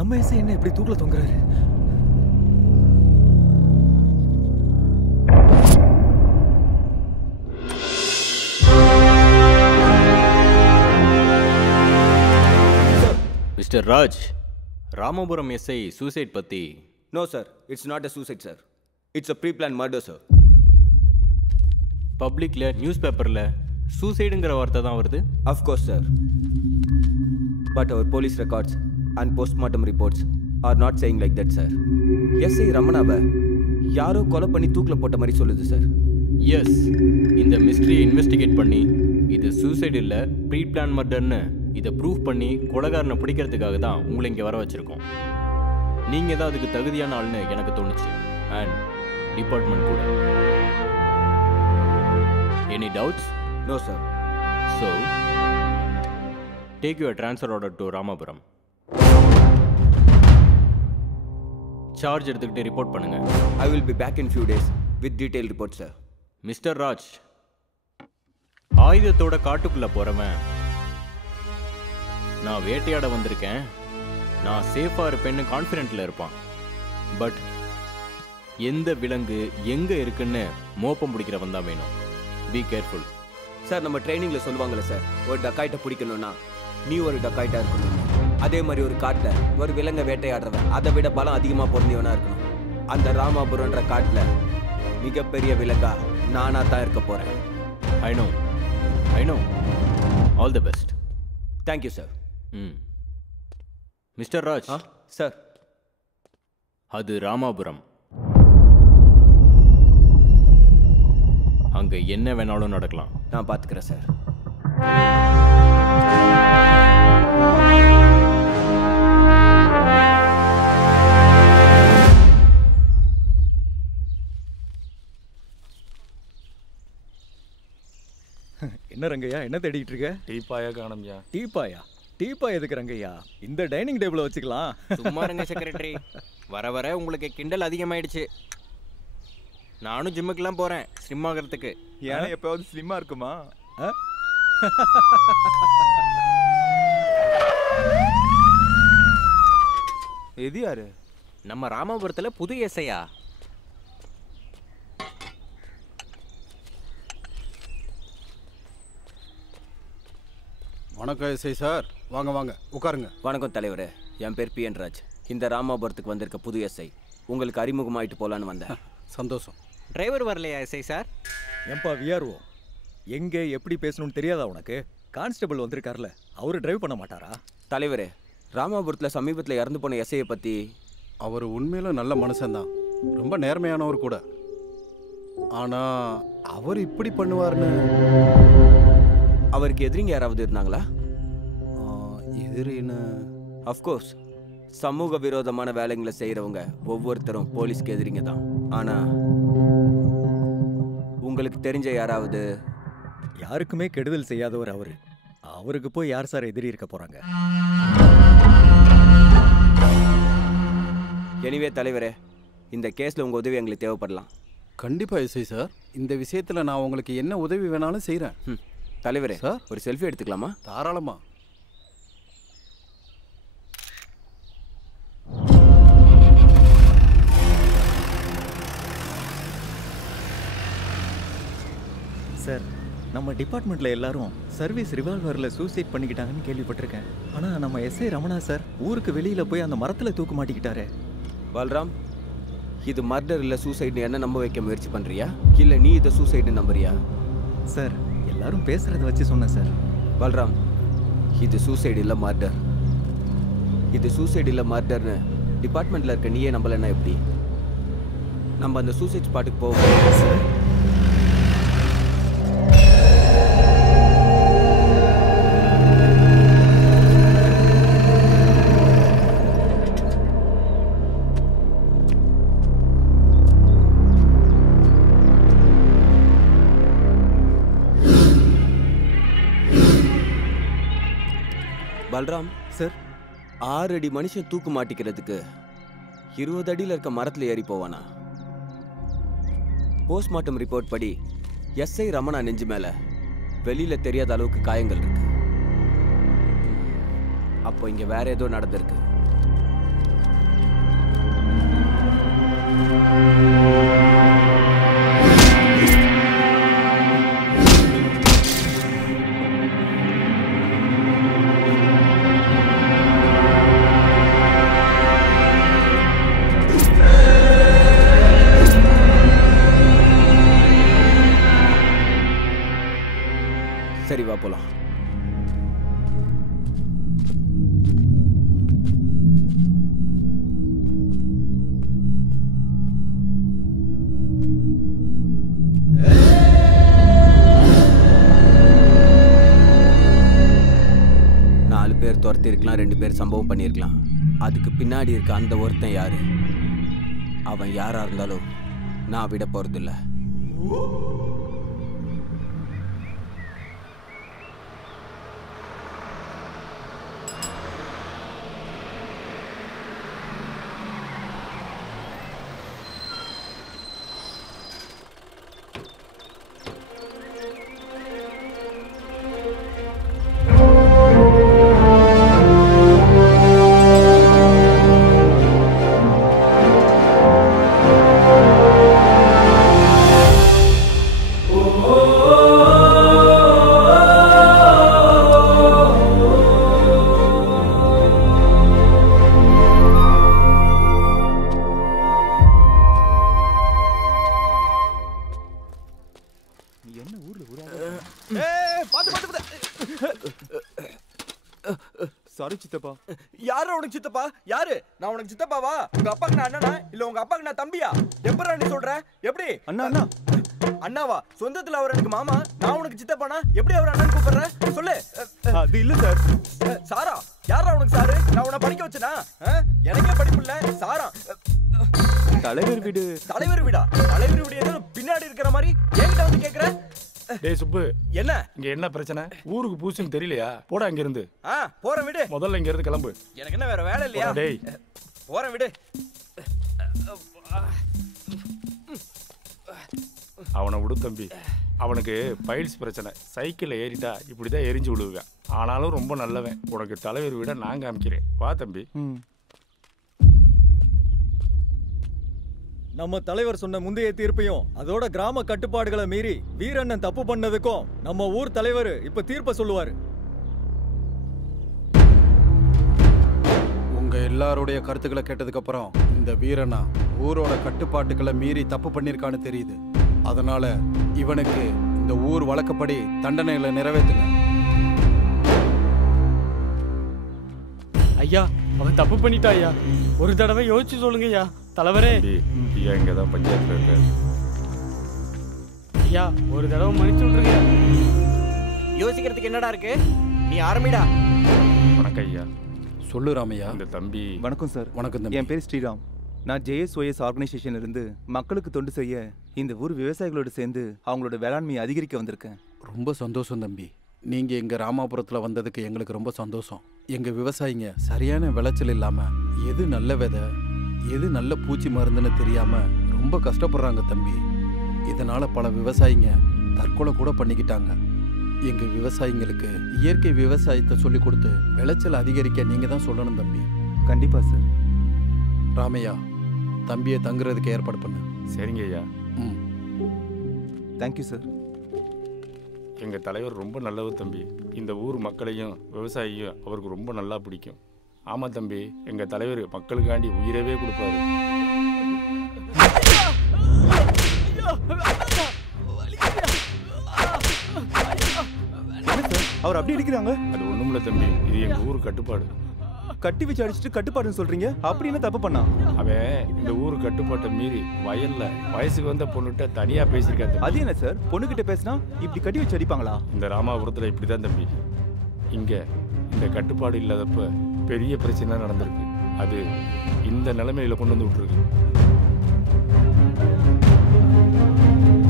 நம்ம எஸ்ஐ என்ன இப்படி தூக்கல தொங்குறாரு? Mister Raj, Ramapuram SI suicide பத்தி. No sir, it's not a suicide sir. It's a pre plan murder sir. பப்ளிக்ல நியூஸ் பேப்பர்ல சூசைடுங்கிற வார்த்தை தான் வருது. அஃப்கோர்ஸ் சார், பட் அவர் police records and postmortem reports are not saying like that sir. SI ரமணாவை யாரோ கொலை பண்ணி தூக்கில் போட்ட மாதிரி சொல்லுது சார். எஸ், இந்த மிஸ்ட்ரியை இன்வெஸ்டிகேட் பண்ணி இது சூசைட் இல்லை ப்ரீ பிளான் மர்டர்னு இதை ப்ரூவ் பண்ணி கொலைகாரனை பிடிக்கிறதுக்காக தான் உங்களை இங்கே வர வச்சுருக்கோம். நீங்கள் தான் அதுக்கு தகுதியான ஆள்னு எனக்கு தோணுச்சு. அண்ட் டிபார்ட்மெண்ட் கூட. Any doubts? No sir. So take your transfer order to Ramapuram. Charge எடுத்துக்கிட்டு ரிப்போர்ட் பண்ணுங்க. I will be back in few days with detail report sir. Mister Raj, ஆயுதத்தோட காட்டுக்குள்ள போறவன் நான் வேட்டையாட வந்திருக்கேன், நான் சேஃபா இருப்பேன்னு கான்ஃபிடென்ட்ல இருப்பான். பட் எந்த விலங்கு எங்க இருக்குன்னு மோப்பம் பிடிக்கிறவன் தான் வேணும். Be careful sir. நம்ம ட்ரைனிங்ல சொல்லுவாங்கல்ல சார், ஒரு டக்காய்ட்டை பிடிக்கணும்னா நீ ஒரு டக்காய்ட்டா இருக்கணும். அதே மாதிரி ஒரு காட்டில் ஒரு விலங்கை வேட்டையாடுறவன் அதை விட பலம் அதிகமாக பொருந்தியவனா இருக்கணும். அந்த ராமாபுரம்ன்ற காட்டில் மிகப்பெரிய விலங்கா நானா தான் இருக்க போறேன். I know. All the best. Thank you sir. Mister Raj. Sir, அது ராமாபுரம். அங்க என்ன வேணாலும் நடக்கலாம். நான் பார்த்துக்கிறேன் சார். என்ன ரங்கையா, என்ன தேடிட்டு இருக்க? டீப்பாயா காணம்யா. டீப்பா எதுக்கு ரங்கையா? இந்த டைனிங் டேபிள வச்சுக்கலாம். சும்மா இருங்க செக்ரட்டரி. வர வர உங்களுக்கு கிண்டல் அதிகமாயிடுச்சு. நானும் ஜிம்முக்கெல்லாம் போறேன் ஸ்லிம் ஆகிறதுக்கு. ஏன்னா எப்பயாவது ஸ்லிம்மா இருக்குமா? எது யாரு? நம்ம ராமபுரத்துல புது எஸ்ஐயா? வணக்கம் எஸ்ஐ சார். வாங்க வாங்க உட்காருங்க. வணக்கம் தலைவரே, என் பேர் PN ராஜ். இந்த ராமாபுரத்துக்கு வந்திருக்க புது எஸ்ஐ. உங்களுக்கு அறிமுகமாயிட்டு போலான்னு வந்தேன். சந்தோஷம். டிரைவர் வரலையா எஸ்ஐ சார்? ஏன்பா விஆர்ஓ, எங்க எப்படி பேசணும்னு தெரியாதா உனக்கு? கான்ஸ்டபிள் வந்திருக்காருல, அவரு டிரைவ் பண்ண மாட்டாரா? தலைவரே, ராமாபுரத்தில் சமீபத்தில் இறந்து போன எஸ்ஐயை பற்றி. அவர் உண்மையில நல்ல மனுஷன்தான், ரொம்ப நேர்மையானவர் கூட. ஆனால் அவர் இப்படி பண்ணுவார்னு. அவருக்கு எதிரிங்க யாராவது இருந்தாங்களா? எதிரின்னு? அஃப்கோர்ஸ், சமூக விரோதமான வேலைங்களை செய்கிறவங்க ஒவ்வொருத்தரும் போலீஸ்க்கு எதிரிங்க தான். ஆனால் உங்களுக்கு தெரிஞ்ச யாராவது? யாருக்குமே கெடுதல் செய்யாதவர் அவரு. அவருக்கு போய் யார் சார் எதிரி இருக்க போறாங்க? எனிவே தலைவரே, இந்த கேஸில் உங்கள் உதவி எங்களுக்கு தேவைப்படலாம். கண்டிப்பாக எஸ்ஐ சார். இந்த விஷயத்தில் நான் உங்களுக்கு என்ன உதவி வேணாலும் செய்கிறேன். தலைவரே சார், ஒரு செல்ஃபி எடுத்துக்கலாமா? தாராளமா. சார், நம்ம டிபார்ட்மெண்ட்ல எல்லாரும் சர்வீஸ் ரிவால்வர்ல சூசைட் பண்ணிக்கிட்டாங்கன்னு கேள்விப்பட்டிருக்கேன். ஆனா நம்ம எஸ்ஐ ரமணா சார் ஊருக்கு வெளியில போய் அந்த மரத்துல தூக்கு மாட்டிக்கிட்டாரு. பல்ராம், இது மர்டர் இல்லை சூசைட்னு என்ன நம்ப வைக்க முயற்சி பண்றியா, இல்லை நீ இதை சூசைடு நம்புறியா? சார், எல்லாரும் பேசுறத வச்சு சொன்னேன் சார். பல்ராம், இது சூசைடு இல்லை மர்டர். இது சூசைடு இல்லை மர்டர்னு டிபார்ட்மெண்ட்டில் இருக்க நீயே நம்பலைன்னா எப்படி? நம்ம அந்த சூசைட் ஸ்பாட்டுக்கு போவோம் சார். பல்ராம் சார், 6 அடி மனுஷன் தூக்கு மாட்டிக்கிறதுக்கு 20 அடியில் இருக்க மரத்தில் ஏறி போவானா? போஸ்ட்மார்ட்டம் ரிப்போர்ட் படி எஸ்ஐ ரமணா நெஞ்சு மேல வெளியில தெரியாத அளவுக்கு காயங்கள் இருக்கு. அப்போ இங்க வேற ஏதோ நடந்திருக்கு. சரி வா போலாம். நாலு பேர் துரத்தி இருக்கலாம், 2 பேர் சம்பவம் பண்ணியிருக்கலாம். அதுக்கு பின்னாடி இருக்க அந்த ஒருத்தன் யாரு? அவன் யாரா இருந்தாலும் நான் விட போறதில்லை. சாரி சித்தப்பா. யாரு உனக்கு சித்தப்பா? யாரு? நான் உனக்கு சித்தப்பாவா? உங்க அப்பாக்கு நான் அண்ணனா இல்ல உங்க அப்பாக்கு நான் தம்பியா? எப்பறா நீ சொல்ற? எப்படி? அண்ணா அண்ணா அண்ணாவா? சொந்தத்துல அவர் எனக்கு மாமா, நான் உனக்கு சித்தப்பானா? எப்படி அவர் அண்ணன் கூப்பிடுற? சொல்லு. அது இல்ல சார். சாரா? யாரா உனக்கு சாரு? நான் உன்னை படிக்க வச்சனா? எனக்கே படிப்பு இல்ல. சாரா தலைவர் வீடு. தலைவர் வீடா? தலைவர் வீடு ஏதோ பின்னாடி இருக்கிற மாதிரி என்கிட்ட வந்து கேக்குற? டேய் சுப்பு, என்ன இங்க என்ன பிரச்சனை? ஊருக்கு பூசுன்னு தெரியலையா? போடா இங்க இருந்து. போற விடு. முதல்ல இங்க இருந்து கிளம்பு. எனக்கு என்ன வேற வேலை இல்லையா? டேய் போற விடு. அவனை விடு தம்பி. அவனுக்கு பைல்ஸ் பிரச்சனை. சைக்கிள்ல ஏறிட்டா இப்படிதான் எரிஞ்சு விழுவேன். ஆனாலும் ரொம்ப நல்லவன். உனக்கு தலைவர் வீட நான் காமிக்கிறேன். வா தம்பி. நம்ம தலைவர் சொன்ன முந்தைய தீர்ப்பையும் அதோட கிராம கட்டுப்பாடுகளை மீறி வீரண்ணன் தப்பு பண்ணதுக்கும் நம்ம ஊர் தலைவர் இப்ப தீர்ப்ப சொல்லுவாரு. உங்க எல்லாருடைய கருத்துக்களை கேட்டதுக்கு அப்புறம் இந்த வீரனா ஊரோட கட்டுப்பாட்டுகளை மீறி தப்பு பண்ணிருக்கான்னு தெரியுது. அதனால இவனுக்கு இந்த ஊர் வழக்கப்படி தண்டனைகளை நிறைவேற்றுங்க. ஐயா, அவன் தப்பு பண்ணிட்டா ஐயா. ஒரு தடவை யோசிச்சு சொல்லுங்க ஐயா. தலைவரே, ஐயா இங்கதான் பஞ்சாயத்துல இருக்காரு. ஐயா ஒரு தடவை மன்னிச்சு விட்டுருங்க. யோசிக்கிறதுக்கு என்னடா இருக்கு? நீ ஆரம்பிடா. வணக்கம் ஐயா. சொல்லு ராமையா. இந்த தம்பி. வணக்கம் சார். வணக்கம் தம்பி. என் பேர் ஸ்ரீராம். நான் JSOS ஆர்கனைசேஷன் இருந்து மக்களுக்கு தொண்டு செய்ய இந்த ஊர் விவசாயிகளோடு சேர்ந்து அவங்களோட வேளாண்மையை அதிகரிக்க வந்திருக்கேன். ரொம்ப சந்தோஷம் தம்பி. நீங்க எங்க ராமாபுரத்துல வந்ததுக்கு எங்களுக்கு ரொம்ப சந்தோஷம். எங்க விவசாயிங்க சரியான விளைச்சல் இல்லாம எது நல்ல விதை எது நல்ல பூச்சி மருந்துன்னு தெரியாம ரொம்ப கஷ்டப்படுறாங்க தம்பி. இதனால பல விவசாயிங்க தற்கொலை கூட பண்ணிக்கிட்டாங்க. எங்க விவசாயிங்களுக்கு இயற்கை விவசாயத்தை சொல்லி கொடுத்து விளைச்சல் அதிகரிக்க நீங்க தான் சொல்லணும் தம்பி. கண்டிப்பா சார். ராமையா, தம்பியை தங்குறதுக்கு ஏற்பாடு பண்ணு. சரிங்க ஐயா. Thank you sir. எங்க தலைவர் ரொம்ப நல்லவர் தம்பி. இந்த ஊர் மக்களையும் விவசாயியும் அவருக்கு ரொம்ப நல்லா பிடிக்கும். ஆமா தம்பி, எங்க தலைவர் மக்களுக்காண்டி உயிரவே கொடுப்பாரு. அவர் அப்படி அடிக்கிறாங்க? அது ஒண்ணுமில்ல தம்பி, இது எங்க ஊர் கட்டுப்பாடு. கட்டி வச்சு அடிச்சுட்டு கட்டுப்பாடுன்னு சொல்றீங்க? அப்படி என்ன தப்பு பண்ணா? அவன் இந்த ஊர் கட்டுப்பாட்டை மீறி வயல்ல வயசுக்கு வந்த பொண்ணுகிட்ட தனியா பேசியிருக்காரு. அது என்ன சார், பொண்ணுகிட்ட பேசினா இப்படி கட்டி வச்சு அடிப்பாங்களா? இந்த ராமாபுரத்துல இப்படிதான் தம்பி. இங்க இந்த கட்டுப்பாடு இல்லாதப்ப பெரிய பிரச்சனை நடந்திருக்கு. அது இந்த நிலைமையில கொண்டு வந்து விட்டுருக்கு.